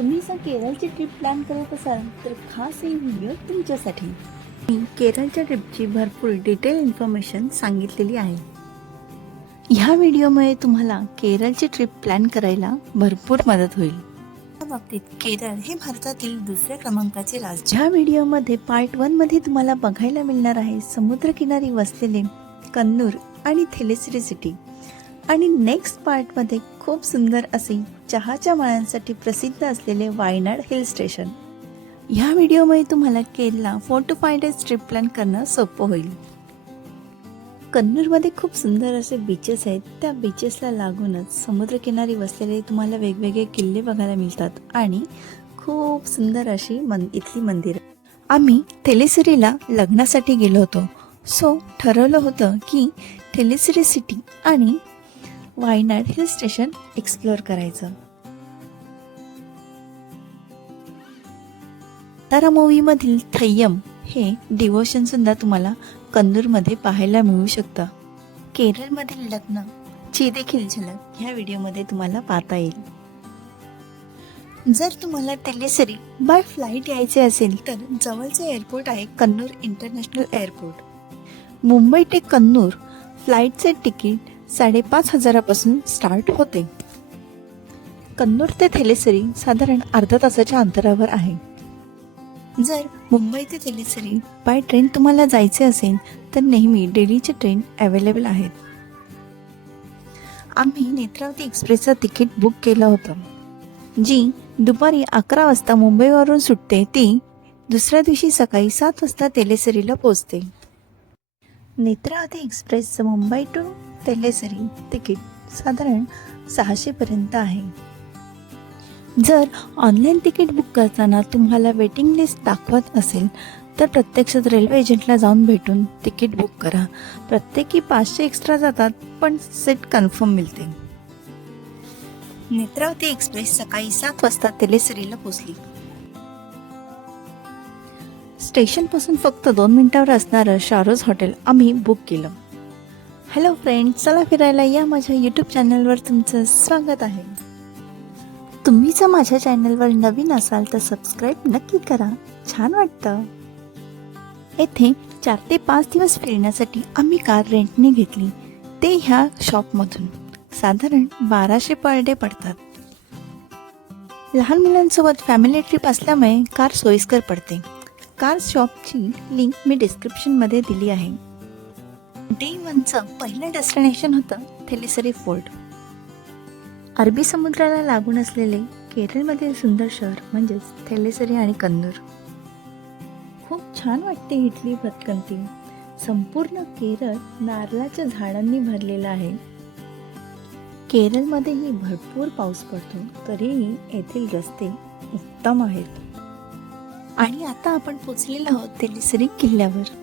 तुम्ही जर केरळची ट्रिप प्लॅन करत असाल तर खास ही व्हिडिओ तुमच्यासाठी. मी केरळच्या ट्रिपची भरपूर डिटेल इन्फॉर्मेशन सांगितलेली आहे. ह्या व्हिडिओमुळे तुम्हाला केरळची ट्रिप प्लॅन करायला भरपूर मदत होईल. या बाबतीत केरळ हे भारतातील दुसऱ्या क्रमांकाचे राज्य. ह्या व्हिडिओमध्ये पार्ट 1 मध्ये तुम्हाला बघायला मिळणार आहे समुद्रकिनारी वसलेले कन्नूर आणि थेलेसिरी सिटी, आणि नेक्स्ट पार्टमध्ये खूप सुंदर असे चहाच्या मळ्यांसाठी प्रसिद्ध असलेले वायनाड हिल स्टेशन. ह्या व्हिडिओमुळे तुम्हाला केरळला 4 to 5 डेज ट्रिप प्लॅन करणं सोपं होईल. कन्नूरमध्ये खूप सुंदर असे बीचेस आहेत. त्या बीचेसला लागूनच समुद्रकिनारी वसलेले तुम्हाला वेगवेगळे किल्ले बघायला मिळतात आणि खूप सुंदर अशी इथली मंदिरं. आम्ही थेलेसिरीला लग्नासाठी गेलो होतो, सो ठरवलं होतं की थेलेसिरी सिटी आणि वायनाड हिल स्टेशन एक्सप्लोअर करायचं. तारा मूवीमधील थय्यम हे डिवोशन सुद्धा तुम्हाला कन्नूरमध्ये पाहायला मिळू शकतं. केरळमधील लग्न ची देखील झलक ह्या व्हिडिओमध्ये तुम्हाला पाहता येईल. जर तुम्हाला थेलेसिरी बाय फ्लाईट यायचे असेल तर जवळचे एअरपोर्ट आहे कन्नूर इंटरनॅशनल एअरपोर्ट. मुंबई ते कन्नूर फ्लाईटचे तिकीट 5,500 पासून स्टार्ट होते. कन्नूर ते थेलेसिरी साधारण अर्धा तासाच्या अंतरावर आहे. जर मुंबई ते थेलेसिरी बाय ट्रेन तुम्हाला जायचे असेल तर नेहमी डेलीचे ट्रेन अवेलेबल आहेत. आम्ही नेत्रावती एक्सप्रेसचं तिकीट बुक केलं होतं, जी दुपारी 11 वाजता मुंबईवरून सुटते. ती दुसऱ्या दिवशी सकाळी 7 वाजता थेलेसिरीला पोहोचते. नेत्रावती एक्सप्रेसचं मुंबई टू थेलेसिरी तिकीट साधारण 600 पर्यंत आहे. जर ऑनलाईन तिकीट बुक करताना तुम्हाला वेटिंग लिस्ट दाखवत असेल तर प्रत्यक्षात रेल्वे एजंटला जाऊन भेटून तिकीट बुक करा. प्रत्येकी 500 एक्स्ट्रा जातात, पण सीट कन्फर्म मिळते. नेत्रावती एक्सप्रेस सकाळी 7 वाजता थेलेसिरीला पोहोचली. स्टेशनपासून फक्त 2 मिनिटांवर असणारं शारोज हॉटेल आम्ही बुक केलं. हॅलो फ्रेंड्स, चला फिरायला या माझ्या यूट्यूब चॅनलवर तुमचं स्वागत आहे. तुम्ही जर माझ्या चॅनलवर नवीन असाल तर सबस्क्राईब नक्की करा, छान वाटतं. येथे 4 ते 5 दिवस फिरण्यासाठी आम्ही कार रेंटने घेतली, ते ह्या शॉपमधून. साधारण 1200 पर डे पडतात. लहान मुलांसोबत फॅमिली ट्रिप असल्यामुळे कार सोयीस्कर पडते. कार शॉपची लिंक मी डिस्क्रिप्शनमध्ये दिली आहे. डे 1चं पहिलं डेस्टिनेशन होतं थेलेसिरी फोर्ट. अरबी समुद्राला लागून असलेले केरळमधील सुंदर शहर म्हणजेच थेलेसिरी आणि कन्नूर. खूप छान वाटते इथली भटकंती. संपूर्ण केरळ नारळाच्या झाडांनी भरलेलं आहे. केरळमध्येही भरपूर पाऊस पडतो, तरीही येथील रस्ते उत्तम आहेत. आणि आता आपण पोचलेलो आहोत थेलेसिरी किल्ल्यावर.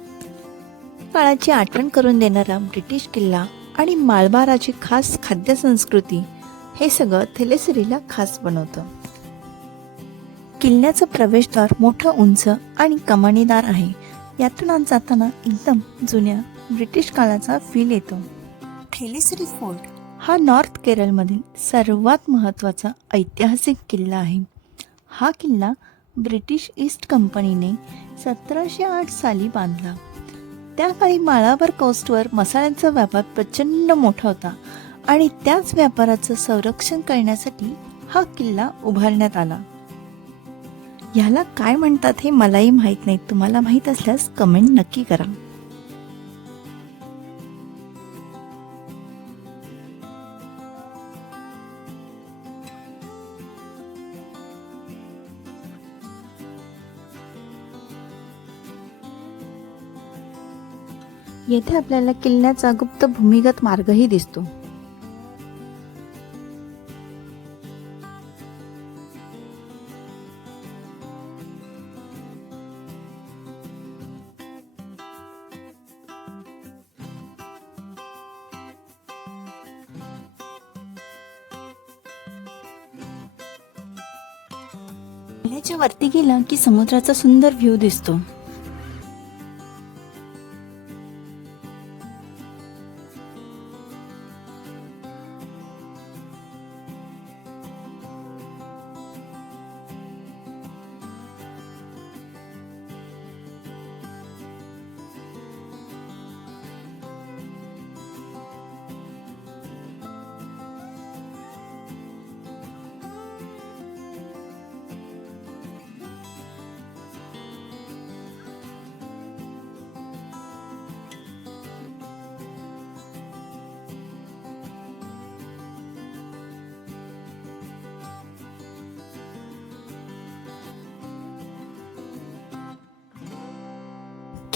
काळाची आठवण करून देणारा ब्रिटिश किल्ला आणि मालबाराची खास खाद्य संस्कृती हे सगळं थेलेसिरीला खास बनवतं. किल्ल्याचं प्रवेशद्वार मोठं, उंच आणि कमानीदार आहे. यातून आत जाताना एकदम जुन्या ब्रिटिश काळाचा फील येतो. थेलेसिरी फोर्ट हा नॉर्थ केरळमधील सर्वात महत्त्वाचा ऐतिहासिक किल्ला आहे. हा किल्ला ब्रिटिश ईस्ट कंपनीने 1708 साली बांधला. त्या काळी माळावर कोस्टवर मसाल्यांचा व्यापार प्रचंड मोठा होता आणि त्याच व्यापाराचं संरक्षण करण्यासाठी हा किल्ला उभारण्यात आला. ह्याला काय म्हणतात हे मलाही माहीत नाही. तुम्हाला माहीत असल्यास कमेंट नक्की करा. येथे आपल्याला किल्ल्याचा गुप्त भूमिगत मार्गही दिसतो. किल्ल्याच्या वरती गेला की समुद्राचा सुंदर व्ह्यू दिसतो.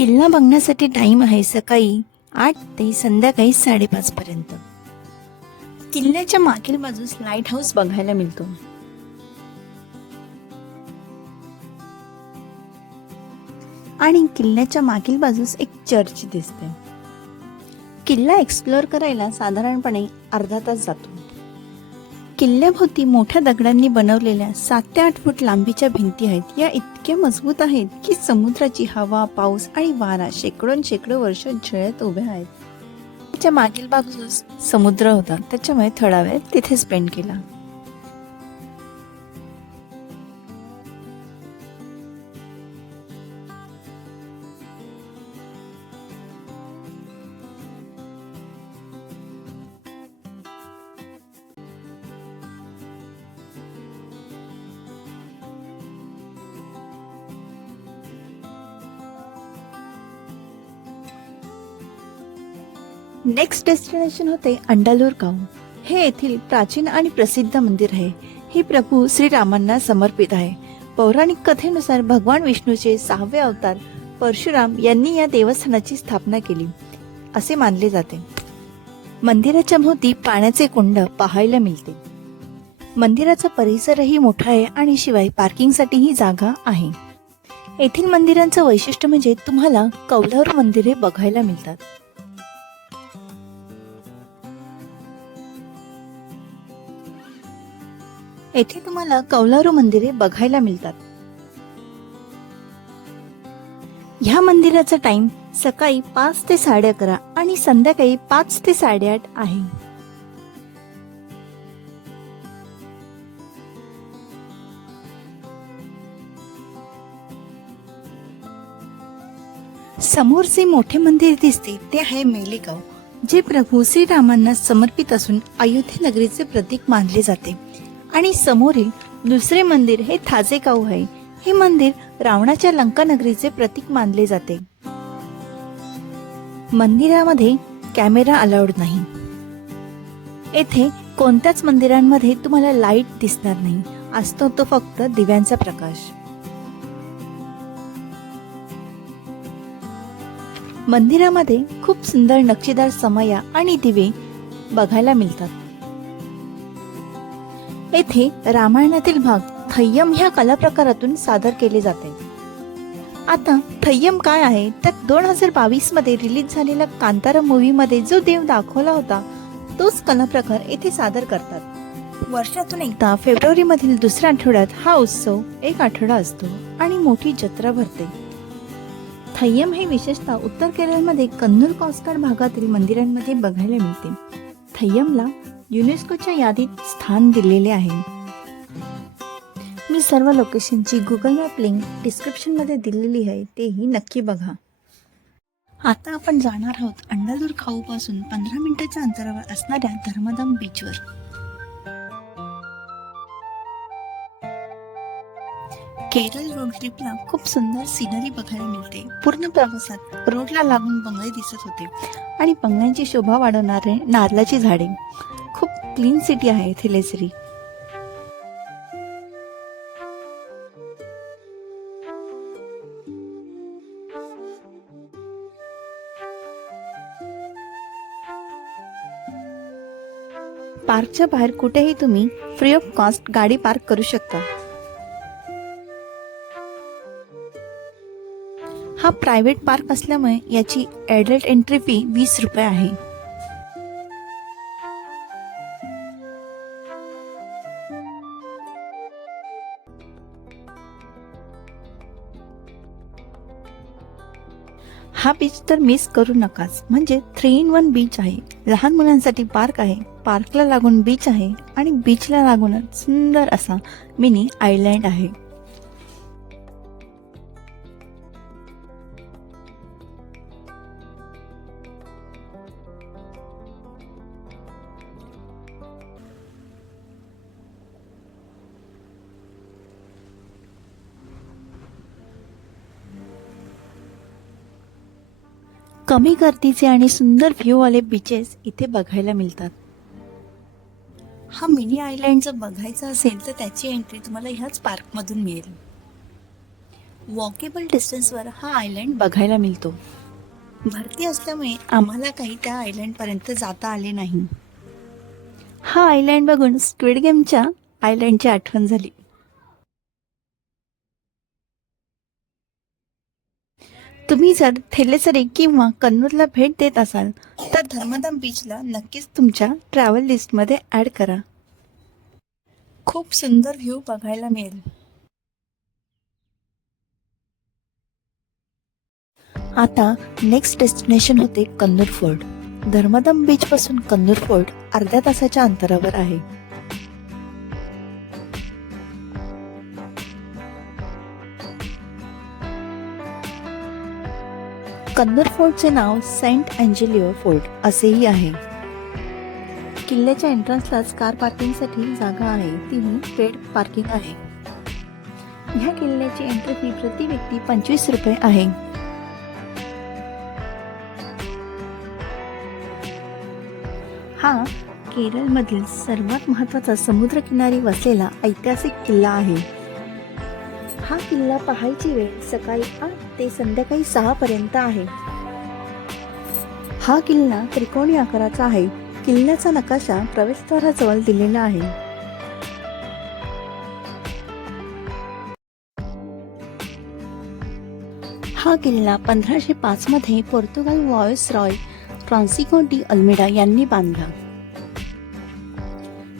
किल्ला बघण्यासाठी टाइम आहे सकाळी 8 ते संध्याकाळी 5:30 पर्यंत. किल्ल्याच्या मागील बाजूस लाईट हाऊस बघायला मिळतो. आणि किल्ल्याच्या मागील बाजूस एक चर्च दिसते. किल्ला एक्सप्लोअर करायला साधारणपणे अर्धा तास जातो. किल्ल्याभोवती मोठ्या दगडांनी बनवलेल्या 7 ते 8 फूट लांबीच्या भिंती आहेत. या इतक्या मजबूत आहेत की समुद्राची हवा, पाऊस आणि वारा शेकडो वर्ष झेलत उभ्या आहेत. त्याच्या मागील बाजूस समुद्र होता, त्याच्यामुळे थोडा वेळ तिथे स्पेंड केला. नेक्स्ट डेस्टिनेशन होते अंडालूर गाव. हे येथील प्राचीन आणि प्रसिद्ध मंदिर आहे. हे प्रभू श्रीरामांना समर्पित आहे. पौराणिक कथेनुसार भगवान विष्णूचे 6वे अवतार परशुराम यांनी या देवस्थानाची स्थापना केली असे मानले जाते. मंदिराच्या भोवती पाण्याचे कुंड पाहायला मिळते. मंदिराचा परिसरही मोठा आहे आणि शिवाय पार्किंगसाठीही जागा आहे. येथील मंदिरांचं वैशिष्ट्य म्हणजे तुम्हाला कौलारू मंदिरे बघायला मिळतात. येथे तुम्हाला कौलारू मंदिरे बघायला मिळतात. ह्या मंदिराचा टाइम सकाळी 5 ते 11:30 आणि संध्याकाळी 5 ते 8:30 आहे. समोर जे मोठे मंदिर दिसते ते आहे मेलेगाव, जे प्रभू श्रीरामांना समर्पित असून अयोध्या नगरीचे प्रतीक मानले जाते. आणि समोरील दुसरे मंदिर हे थाजेगाव आहे. हे मंदिर रावणाच्या लंका नगरीचे प्रतीक मानले जाते. मंदिरामध्ये कॅमेरा अलाउड नाही. येथे कोणत्याच मंदिरांमध्ये तुम्हाला लाईट दिसणार नाही. असतो तो फक्त दिव्यांचा प्रकाश. मंदिरामध्ये खूप सुंदर नक्षीदार समया आणि दिवे बघायला मिळतात. येथे रामायणातील भाग थय्यम ह्या कला प्रकारातून सादर केले जाते. आता थय्यम काय आहे तर 2022 मध्ये रिलीज झालेल्या कांतारा मूवी मध्ये जो देव दाखवला होता तोच कला प्रकार येथे सादर करतात. वर्षातून एकदा फेब्रुवारी मधील दुसऱ्या आठवड्यात हा उत्सव 1 आठवडा असतो आणि मोठी जत्रा भरते. थय्यम हे विशेषतः उत्तर केरळमध्ये कन्नूर कोस्टल भागातील मंदिरांमध्ये बघायला मिळते. थय्यमला युनेस्कोच्या यादीत स्थान दिलेले आहे. मी सर्व लोकेशनची गुगल मॅप लिंक डिस्क्रिप्शन मध्ये दिलेली आहे, तेही नक्की बघा. आता आपण जाणार आहोत अंडालूर खाऊ पासून 15 मिनिटाच्या अंतरावर असणाऱ्या धर्मधाम बीचवर. केरळ रोड ट्रिपला खूप सुंदर सिनरी बघायला मिळते. पूर्ण प्रवासात रोडला लागून बंगले दिसत होते आणि बंगल्यांची शोभा वाढवणारे नारळाची झाडे. खूप क्लीन सिटी आहे इथे लेसरी. पार्कच्या बाहेर कुठेही तुम्ही फ्री ऑफ कॉस्ट गाडी पार्क करू शकता. हा प्रायव्हेट पार्क असल्यामुळे याची ॲडल्ट एंट्री फी 20 रुपये आहे. हा बीच तर मिस करू नकाच. म्हणजे 3-in-1 बीच आहे. लहान मुलांसाठी पार्क आहे, पार्कला लागून बीच आहे आणि बीचला लागूनच सुंदर असा मिनी आयलँड आहे. कमी गर्दीचे आणि सुंदर व्ह्यू वाले बीचेस इथे बघायला मिळतात. हा मिनी आयलँड जर बघायचा असेल तर त्याची एंट्री तुम्हाला ह्याच पार्कमधून मिळेल. वॉकेबल डिस्टन्सवर हा आयलँड बघायला मिळतो. भरती असल्यामुळे आम्हाला काही त्या आयलँडपर्यंत जाता आले नाही. हा आयलँड बघून स्क्विड गेमच्या आयलँडची आठवण झाली. तुम्ही जर थेलेसरी किंवा कन्नूरला भेट देत असाल तर धर्मदम बीचला नक्कीच तुमच्या ट्रॅव्हल लिस्टमध्ये ॲड करा. खूप सुंदर व्ह्यू बघायला मिळेल. आता नेक्स्ट डेस्टिनेशन होते कन्नूर फोर्ट. धर्मदम बीच पासून कन्नूर फोर्ट अर्ध्या तासाच्या अंतरावर आहे. कन्नूर फोर्टचे नाव सेंट अँजेलिओ फोर्ट असेही आहे. किल्ल्याच्या एंट्रन्सलाच कार पार्किंगसाठी जागा आहे, तीही पेड पार्किंग आहे. ह्या किल्ल्याची एंट्री फी प्रति व्यक्ती 25 रुपये आहे. हा केरळमधील सर्वात महत्त्वाचा समुद्रकिनारी वसलेला ऐतिहासिक किल्ला आहे. हा किल्ला पाहायची वेळ सकाळी 8 ते संध्याकाळी 6 पर्यंत आहे. हा किल्ला त्रिकोणी आकाराचा आहे. किल्ल्याचा नकाशा प्रवेशद्वाराजवळ दिलेला आहे. हा किल्ला 1505 मध्ये Portugal viceroy Francisco de Almeida यांनी बांधला.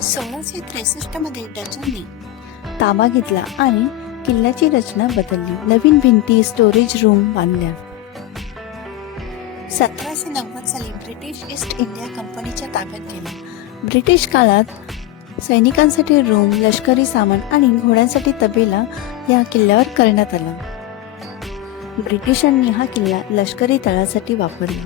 1663 मध्ये डचांनी ताबा घेतला आणि किल्ल्याची रचना बदलली. नवीन भिंती, स्टोरेज रूम बांधल्या. 1790 साली ब्रिटिश ईस्ट इंडिया कंपनीच्या ताब्यात गेला. ब्रिटिश काळात सैनिकांसाठी रूम, लष्करी सामान आणि घोड्यांसाठी तबेला या किल्ल्यावर करण्यात आला. ब्रिटिशांनी हा किल्ला लष्करी तळासाठी वापरला.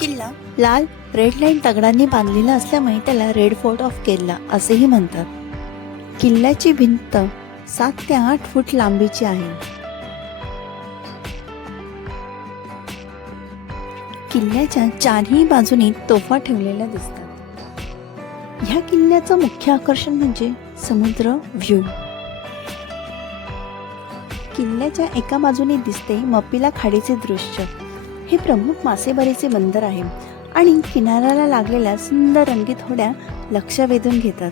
किल्ला लाल रेड लाईन दगडांनी बांधलेला असल्यामुळे त्याला रेड फोर्ट ऑफ केरला असेही म्हणतात. किल्ल्याची भिंत 7 ते 8 फूट लांबीची आहे. किल्ल्याच्या चारही बाजूनी तोफा ठेवलेल्या दिसतात. ह्या किल्ल्याचं मुख्य आकर्षण म्हणजे समुद्र व्ह्यू. किल्ल्याच्या एका बाजूने दिसते मपिला खाडीचे दृश्य. हे प्रमुख मासेमारीचे बंदर आहे आणि किनाऱ्याला लागलेल्या सुंदर रंगीत होड्या लक्ष वेधून घेतात.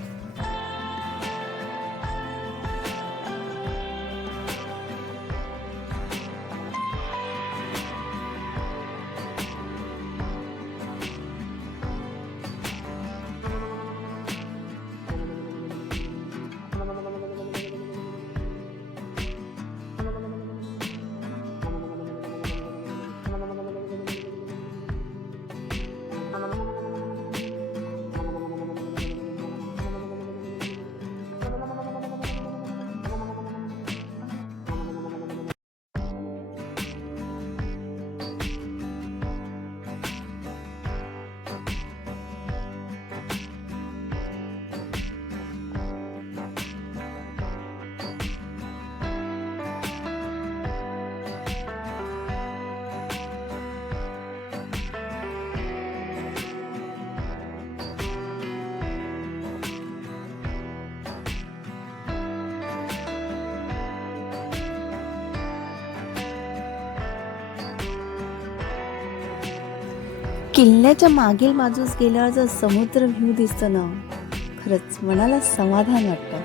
किल्ल्याच्या मागील बाजूस गेल्यावर जो समुद्र व्ह्यू दिसतो ना, खरंच मनाला समाधान वाटतं.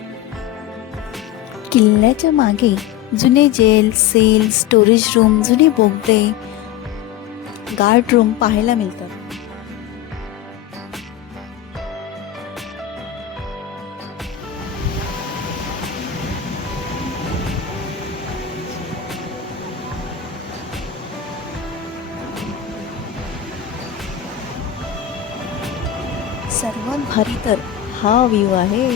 किल्ल्याच्या मागे जुने जेल, सेल, स्टोरेज रूम, जुने बोगदे, गार्ड रूम पाहायला मिळतात. सर्वात भारी तर हा व्ह्यू आहे.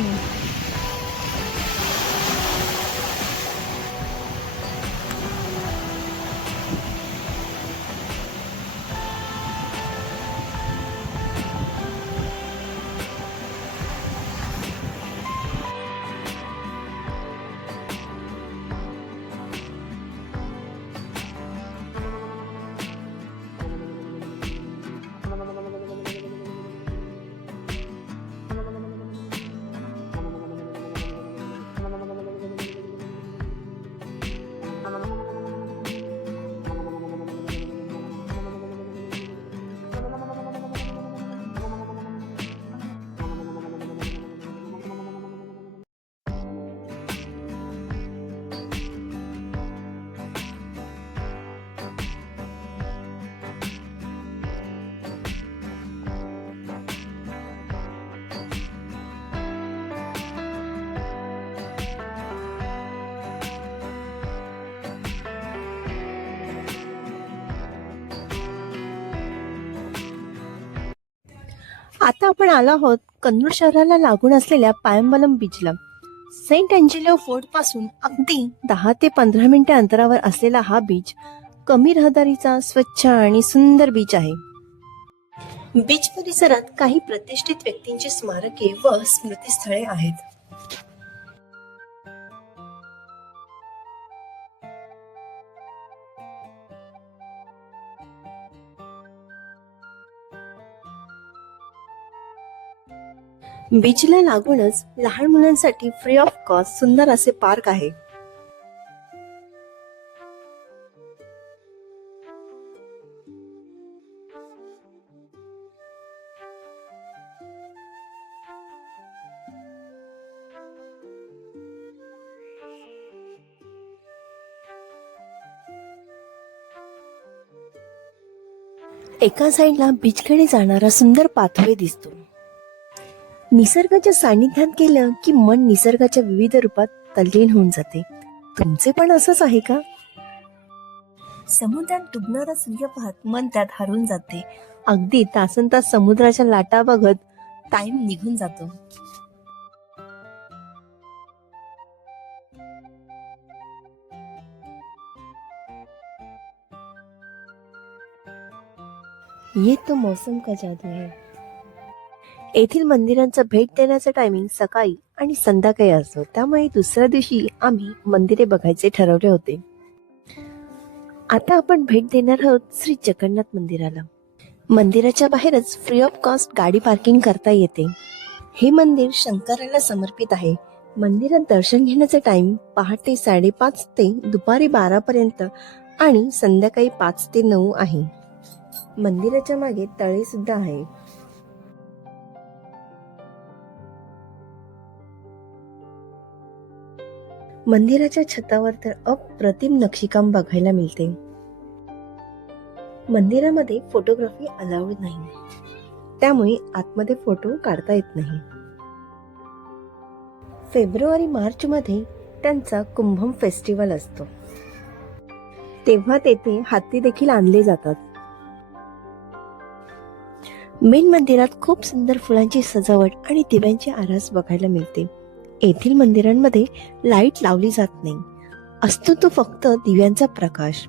आता आपण आलो आहोत कन्नूर शहराला लागून असलेल्या पायंबलम बीचला. सेंट अँजेलो फोर्ट पासून अगदी 10 ते 15 मिनिटे अंतरावर असलेला हा बीच कमी रहदारीचा स्वच्छ आणि सुंदर बीच आहे. बीच परिसरात काही प्रतिष्ठित व्यक्तींची स्मारके व स्मृतीस्थळे आहेत. बीचला लागूनच लहान मुलांसाठी फ्री ऑफ कॉस्ट सुंदर असे पार्क आहे. एका साईडला बीचकडे जाणारा सुंदर पाथवे दिसतो. निसर्गाच्या सानिध्यात गेलं की मन निसर्गाच्या विविध रूपात तल्लीन होऊन जाते. तुमचे पण असंच आहे का? समुद्रात डुबणारा सूर्य पाहत मन त्यात हरवून जाते. अगदी तासनतास समुद्राच्या लाटा बघत टाइम निघून जातो. ये तो मौसम का जादू है. येथील मंदिरांचा भेट देण्याचा टायमिंग सकाळी आणि संध्याकाळी असतो, त्यामुळे दुसऱ्या दिवशी आम्ही मंदिरे बघायचे ठरवले होते. आता आपण भेट देणार आहोत श्री जगन्नाथ मंदिराला. मंदिराच्या बाहेरच फ्री ऑफ कॉस्ट गाडी पार्किंग करता येते. हे मंदिर शंकराला समर्पित आहे. मंदिरात दर्शन घेण्याचा टाइम पहाटे 5:30 ते दुपारी 12 पर्यंत आणि संध्याकाळी 5 ते 9 आहे. मंदिराच्या मागे तळे सुद्धा आहे. मंदिराच्या छतावर तर अप्रतिम नक्षीकाम बघायला मिळते. मंदिरामध्ये फोटोग्राफी अलाउड नाही, त्यामुळे आतमध्ये फोटो काढता येत नाही. फेब्रुवारी-मार्च मध्ये त्यांचा कुंभम फेस्टिवल असतो, तेव्हा तेथे हत्ती देखील आणले जातात. मेन मंदिरात खूप सुंदर फुलांची सजावट आणि दिव्यांची आरास बघायला मिळते. येथील मंदिरांमध्ये लाईट लावली जात नाही, असतो तो फक्त दिव्यांचा प्रकाश.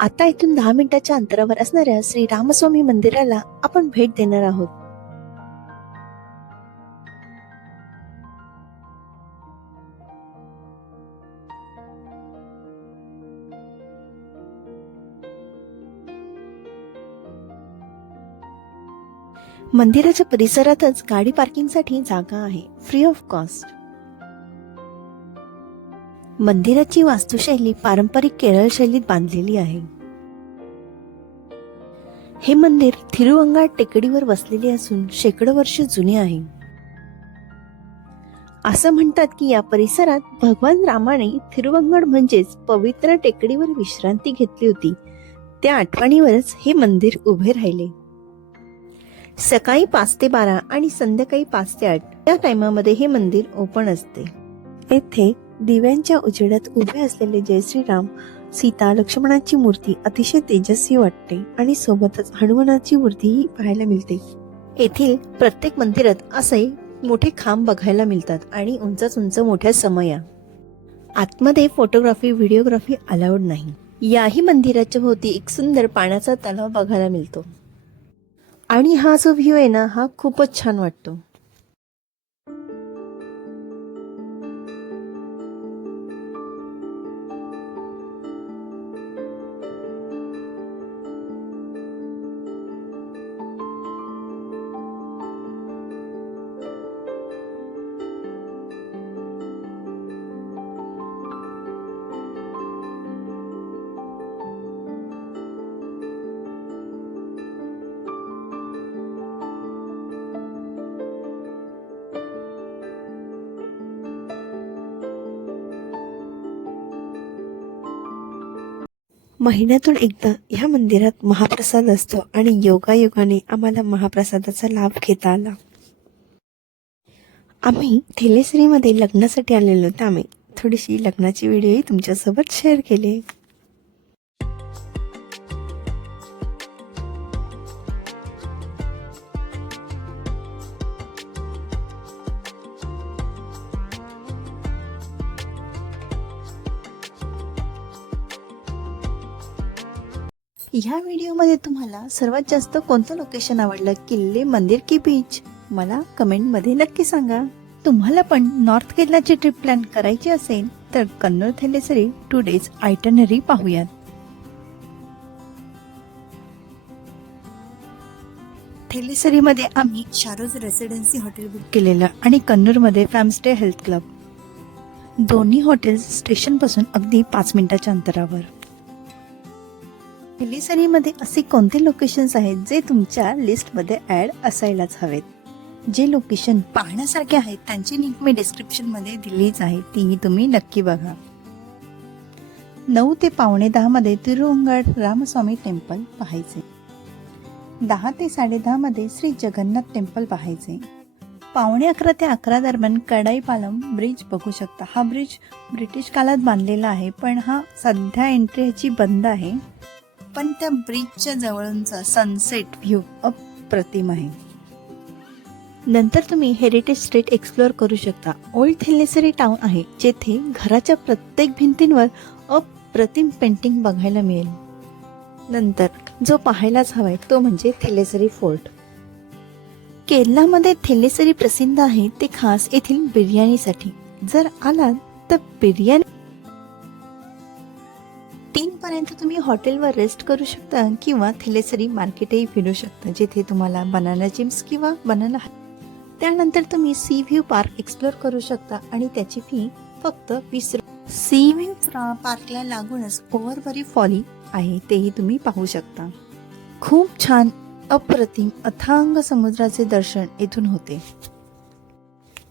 आता इथून 10 मिनिटाच्या अंतरावर असणाऱ्या श्री रामस्वामी मंदिराला आपण भेट देणार आहोत. मंदिराच्या परिसरातच गाडी पार्किंगसाठी जागा आहे, फ्री ऑफ कॉस्ट. मंदिराची वास्तुशैली पारंपरिक केरळ शैलीत बांधलेली आहे. हे मंदिर थिरुवंगाड टेकडीवर वसलेले असून शेकडो वर्ष जुने आहे. असं म्हणतात की या परिसरात भगवान रामाने थिरुवंगाड म्हणजेच पवित्र टेकडीवर विश्रांती घेतली होती. त्या आठवणीवरच हे मंदिर उभे राहिले. सकाळी 5 ते 12 आणि संध्याकाळी 5 ते 8 या टायमामध्ये हे मंदिर ओपन असते. येथे दिव्यांच्या उजेडात उभे असलेले जय श्रीराम, सीता, लक्ष्मणाची मूर्ती अतिशय तेजस्वी वाटते आणि सोबतच हनुमानाची मूर्तीही पाहायला मिळते. येथील प्रत्येक मंदिरात असे मोठे खांब बघायला मिळतात आणि उंच उंच मोठ्या समया. आतमध्ये फोटोग्राफी व्हिडिओग्राफी अलाउड नाही. याही मंदिराच्या भोवती एक सुंदर पाण्याचा तलाव बघायला मिळतो आणि हा जो व्ह्यू आहे ना, हा खूपच छान वाटतो. महिन्यातून एकदा ह्या मंदिरात महाप्रसाद असतो आणि योगायोगाने आम्हाला महाप्रसादाचा लाभ घेता आला. आम्ही थेलेसरीमध्ये लग्नासाठी आलेलो, त्यामुळे थोडीशी लग्नाची व्हिडिओही तुमच्यासोबत शेअर केली. ह्या व्हिडिओमध्ये तुम्हाला सर्वात जास्त कोणतं लोकेशन आवडलं, किल्ले, मंदिर की बीच? मला कमेंटमध्ये नक्की सांगा. तुम्हाला पण नॉर्थ केरलाची ट्रिप प्लॅन करायची असेल तर कन्नूर थेलेसरी 2 days आयटनरी पाहूयात. थेलेसरीमध्ये आम्ही शारोज रेसिडेन्सी हॉटेल बुक केलेलं आणि कन्नूरमध्ये फॅमस्टे हेल्थ क्लब. दोन्ही हॉटेल्स स्टेशनपासून अगदी 5 मिनिटाच्या अंतरावर. थेलेसरीमध्ये असे कोणते लोकेशन्स आहेत जे तुमच्या लिस्टमध्ये ॲड असायलाच हवेत? जे लोकेशन पाहण्यासारखे आहेत त्यांची लिंक मी डिस्क्रिप्शनमध्ये दिलीच आहे, तीही तुम्ही नक्की बघा. 9 ते 9:45 मध्ये तिरुवंगड रामस्वामी टेम्पल पाहायचे. 10 ते 10:30 मध्ये श्री जगन्नाथ टेम्पल पाहायचे. 11:15 ते 11 दरम्यान कडाईपालम ब्रिज बघू शकता. हा ब्रिज ब्रिटिश काळात बांधलेला आहे, पण हा सध्या एंट्री ह्याची बंद आहे. पण त्या ब्रिजच्या जवळूनचा सनसेट व्ह्यू अप्रतिम आहे. नंतर तुम्ही हेरिटेज स्ट्रीट एक्सप्लोअर करू शकता. ओल्ड थेलेसरी टाउन आहे, जेथे घराच्या प्रत्येक भिंतींवर अप्रतिम पेंटिंग बघायला मिळेल. नंतर जो पाहायलाच हवाय तो म्हणजे थेलेसरी फोर्ट. केरलामध्ये थेलेसरी प्रसिद्ध आहे ते खास येथील बिर्याणीसाठी. जर आलात तर बिर्याणी 3 पर्यंत तुम्ही हॉटेलवर रेस्ट करू शकता किंवा थेलेसरी मार्केटही फिरू शकता, जिथे तुम्हाला बनाना चिप्स किंवा बनाना. त्यानंतर तुम्ही सी व्ह्यू पार्क एक्सप्लोअर करू शकता आणि त्याची फी फक्त 20 रुपये. सी व्ह्यू पार्कला लागूनच ओव्हरबरी फॉली आहे, तेही तुम्ही पाहू शकता. खूप छान अप्रतिम अथांग समुद्राचे दर्शन इथून होते.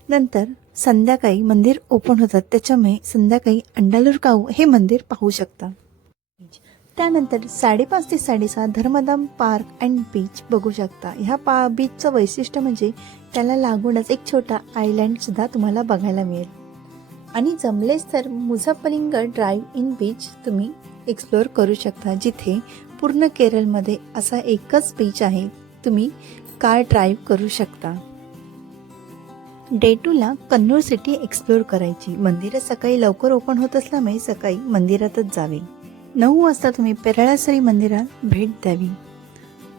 नंतर संध्याकाळी मंदिर ओपन होतात, त्याच्यामुळे संध्याकाळी अंडालूर काऊ हे मंदिर पाहू शकता. त्यानंतर 5:30 ते 7:30 धर्मधाम पार्क अँड बीच बघू शकता. ह्या बीचचं वैशिष्ट्य म्हणजे त्याला लागूनच एक छोटा आयलँड सुद्धा तुम्हाला बघायला मिळेल. आणि जमलेच तर मुझफ्फरनगर ड्राईव्ह इन बीच तुम्ही एक्सप्लोअर करू शकता, जिथे पूर्ण केरळमध्ये असा एकच बीच आहे, तुम्ही कार ड्राईव्ह करू शकता. डे 2 ला कन्नूर सिटी एक्सप्लोअर करायची. मंदिरं सकाळी लवकर ओपन होत असल्यामुळे सकाळी मंदिरातच जावे. 9 वाजता तुम्ही पेराळासरी मंदिरात भेट द्यावी.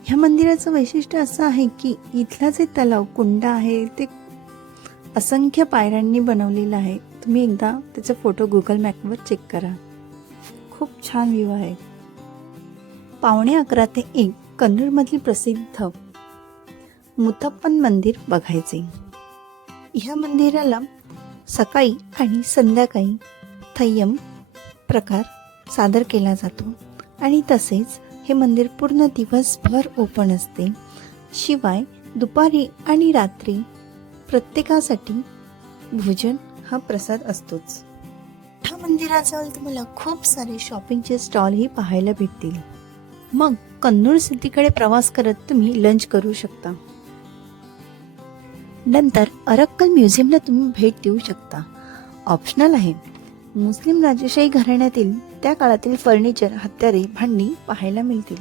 ह्या मंदिराचं वैशिष्ट्य असं आहे की इथला जे तलाव कुंड आहे ते असंख्य पायऱ्यांनी बनवलेलं आहे. तुम्ही एकदा त्याचे फोटो गुगल मॅपवर चेक करा. खूप छान व्ह्यू आहे. 11:15 ते 1 कन्नूरमधील प्रसिद्ध मुथप्पन मंदिर बघायचे. ह्या मंदिराला सकाळी आणि संध्याकाळी थय्यम प्रकार सादर केला जातो आणि तसेच हे मंदिर पूर्ण दिवसभर ओपन असते. शिवाय दुपारी आणि रात्री प्रत्येकासाठी भोजन हा प्रसाद असतोच. ह्या मंदिराजवळ तुम्हाला खूप सारे शॉपिंगचे स्टॉलही पाहायला भेटतील. मग कन्नूर सिटीकडे प्रवास करत तुम्ही लंच करू शकता. नंतर अरक्कल म्युझियमला तुम्ही भेट देऊ शकता. ऑप्शनल आहे. मुस्लिम राजेशाही घराण्यातील त्या काळातील फर्निचर, हत्यारे, भांडी पाहायला मिळतील.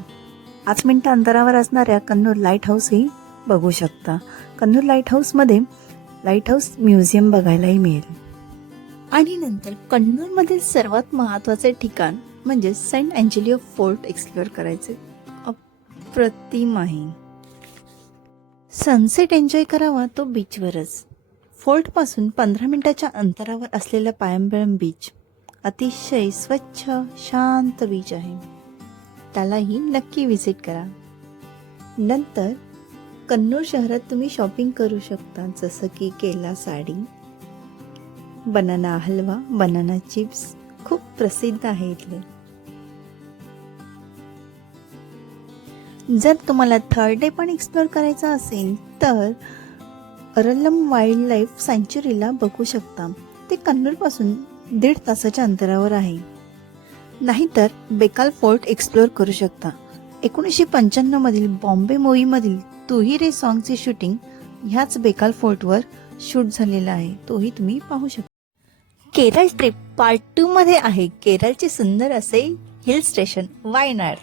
5 मिनिटं अंतरावर असणाऱ्या कन्नूर लाईट हाऊसही बघू शकता. कन्नूर लाईट हाऊसमध्ये लाईट हाऊस म्युझियम बघायलाही मिळेल. आणि नंतर कन्नूरमधील सर्वात महत्त्वाचे ठिकाण म्हणजे सेंट अँजेलिओ फोर्ट एक्सप्लोअर करायचे. अप्रतिम आहे. सनसेट एन्जॉय करावा तो बीचवरच. फोर्टपासून 15 मिनिटाच्या अंतरावर असलेला पायंबळम बीच अतिशय स्वच्छ शांत बीच आहे. त्यालाही नक्की व्हिजिट करा. नंतर कन्नूर शहरात तुम्ही शॉपिंग करू शकता, जसं की केला साडी, बनाना हलवा, बनाना चिप्स खूप प्रसिद्ध आहे इथले. जर तुम्हाला 3rd डे पण एक्सप्लोअर करायचा असेल तर अरल्लम वाईल्ड लाईफ सँच्युरीला बघू शकता. ते कन्नूरपासून 1.5 तासाच्या अंतरावर आहे. नाहीतर बेकाल फोर्ट एक्सप्लोअर करू शकता. 1995 मधील बॉम्बे मूव्हीमधील तू ही रे सॉन्गचे शूटिंग ह्याच बेकाल फोर्टवर शूट झालेलं आहे. तोही तुम्ही पाहू शकता. केरळ ट्रिप पार्ट 2 मध्ये आहे. केरळचे सुंदर असे हिल स्टेशन वायनाड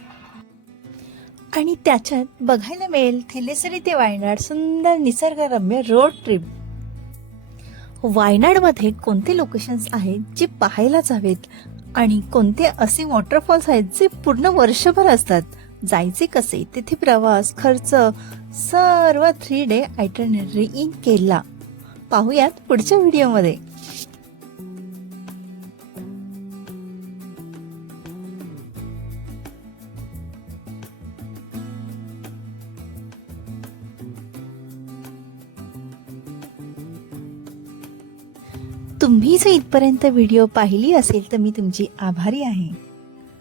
आणि त्याच्यात बघायला मिळेल थेलेसरी ते वायनाड सुंदर निसर्गरम्य रोड ट्रिप. वायनाडमध्ये कोणते लोकेशन्स आहेत जे पाहायलाच हवेत आणि कोणते असे वॉटरफॉल्स आहेत जे पूर्ण वर्षभर असतात. जायचे कसे, तिथे प्रवास, खर्च, सर्व 3 डे आयटनरी इन केरला पाहूयात पुढच्या व्हिडिओमध्ये. तुम्ही जर इथपर्यंत व्हिडिओ पाहिली असेल तर मी तुमची आभारी आहे.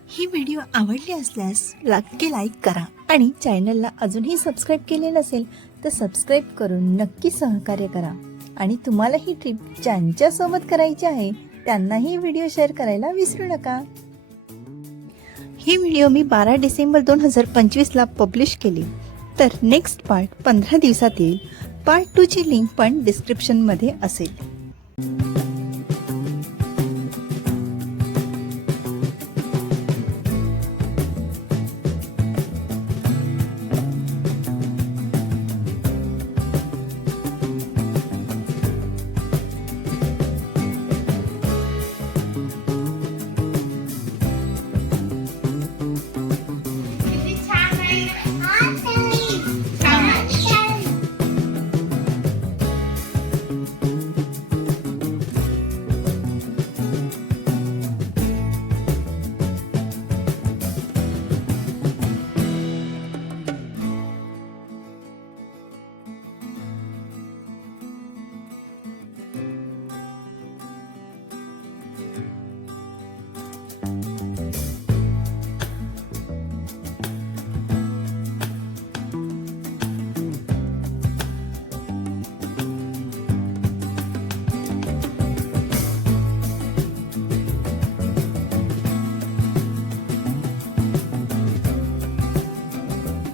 ही व्हिडिओ आवडली असल्यास नक्की लाईक करा आणि चॅनलला अजूनही सबस्क्राईब केले नसेल तर सबस्क्राईब करून नक्की सहकार्य करा. आणि तुम्हाला ही ट्रिप ज्यांच्यासोबत करायची आहे त्यांनाही व्हिडिओ शेअर करायला विसरू नका. ही व्हिडिओ मी 12 डिसेंबर 2025 ला पब्लिश केली, तर नेक्स्ट पार्ट 15 दिवसात येईल. पार्ट 2 ची लिंक पण डिस्क्रिप्शन मध्ये असेल.